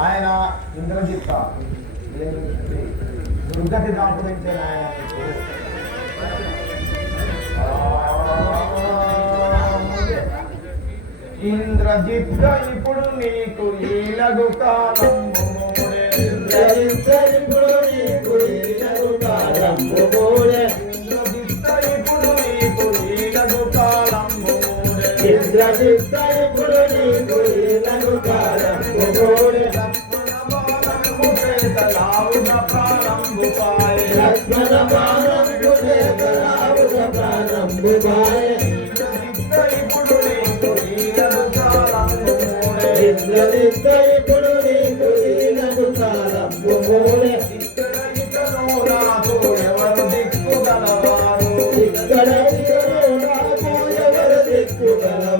నాయన ఇంద్రజిత్త దుర్గతి దాపురించే నాయన నీకు. ఇంద్రజిత్త ఇప్పుడు నీకు ఈలగు కాలం. ఇంద్రజిత్త ఇప్పుడు నీకు ఈలగు కాలం. ఇప్పుడు నీకు ఈలగు కాలం. ఇప్పుడు నీకు ఈనకు కాలంబు మూలె ఇక్కడ ఇకను నాకు ఎవరు దిక్కు గలవారు ఇక్కడ ఇతరు నాకు ఎవరు దిక్కు గలవారు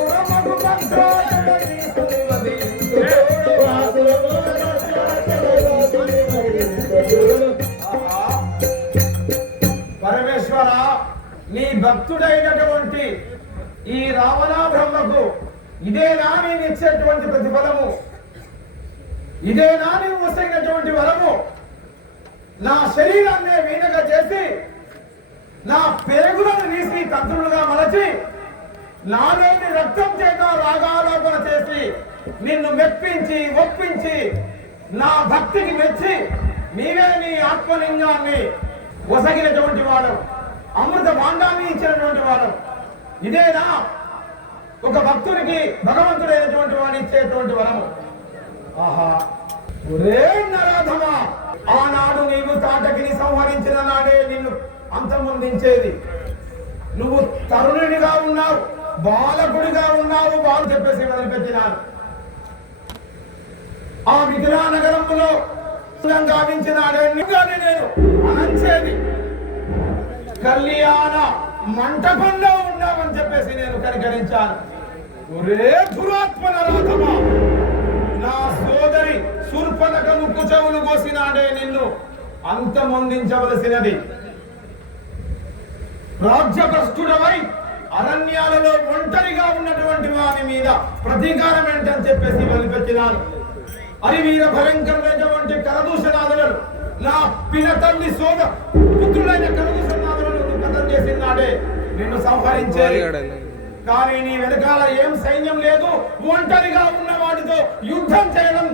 నీ భక్తుడైనటువంటి ఈ రావణ బ్రహ్మకు ఇదేనా నేను ఇచ్చేటువంటి ప్రతిఫలము. ఇదేనా నేను వసైనటువంటి వరము. నా శరీరాన్ని వీణగా చేసి నా పెరుగులను తీసి తంత్రులుగా మలచి నాలోని రక్తం చేత రాగాలోపన చేసి నిన్ను మెప్పించి ఒప్పించి నా భక్తికి మెచ్చి నీవే నీ ఆత్మలింగాన్ని ఒసగినటువంటి వాడు అమృత భాండాన్ని ఇచ్చినటువంటి వాడు ఇదేనా ఒక భక్తుడికి భగవంతుడైనటువంటి వాడు ఇచ్చేటువంటి వరము. ఆహా ఒరే నరాధమా ఆనాడు నీవు తాటకిని సంహరించిన నాడే నిన్ను అంతమొందించేది. నువ్వు తరుణుడిగా ఉన్నావు బాలకుడిగా ఉన్నావు బాలు చెప్పేసి మొదలుపెట్టినాను ఆ విగ్రహ నగరములో గావించినాడే నేను అనంచేది కళ్యాణ మంటపంలో ఉన్నామని చెప్పేసి నేను కనికరించాను. ఒరే దురాత్మ నరాధమా నా సోదరి సుర్పనక ముక్కు చెవులు కోసినాడే నిన్ను అంతమొందించవలసినది. రాజ్యభ్రష్టుడవై అరణ్యాలలో ఒంటరిగా ఉన్నటువంటి వారి మీద ప్రతీకారం ఏంటని చెప్పేసి వదిలిపెట్టినాను. అది వీర భయంకరమైనటువంటి కరదూషణాదులను నా పిన తల్లి సోద పుత్రులైన కరదూషణ చేసినాడే నిన్ను సంహరించేది. కానీ నీ వెనకాల ఏం సైన్యం లేదు. ఒంటరిగా ఉన్న వాడితో యుద్ధం చేయడం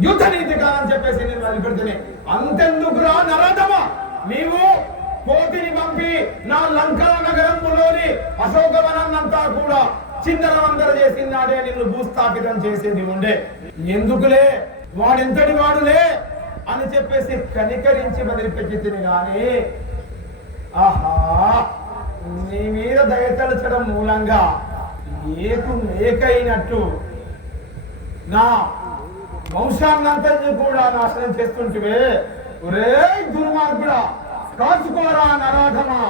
యుద్ధ నీతి కాదని చెప్పేసి నేను వదిలిపెడుతున్నా అంతెందుకురా నరదమా నీవు కోతిని పంపి నా లంకా నగరంలోని అశోకవనాన్నంతా కూడా చిందరవందర చేసిందాడే నిన్ను భూస్థాపితం చేసేది ఉండే. ఎందుకులే? వాడెంతటి వాడులే? అని చెప్పేసి కనికరించి వదిలిపెట్టి గాని ఆహా! మీద దయతలచడం మూలంగా ఏకు మేకైనట్టు నా వంశాన్నంతని కూడా నాశనం చేస్తుంటివే. ఒరే దుర్మార్గుడా కాచుకోరా నరాధమా?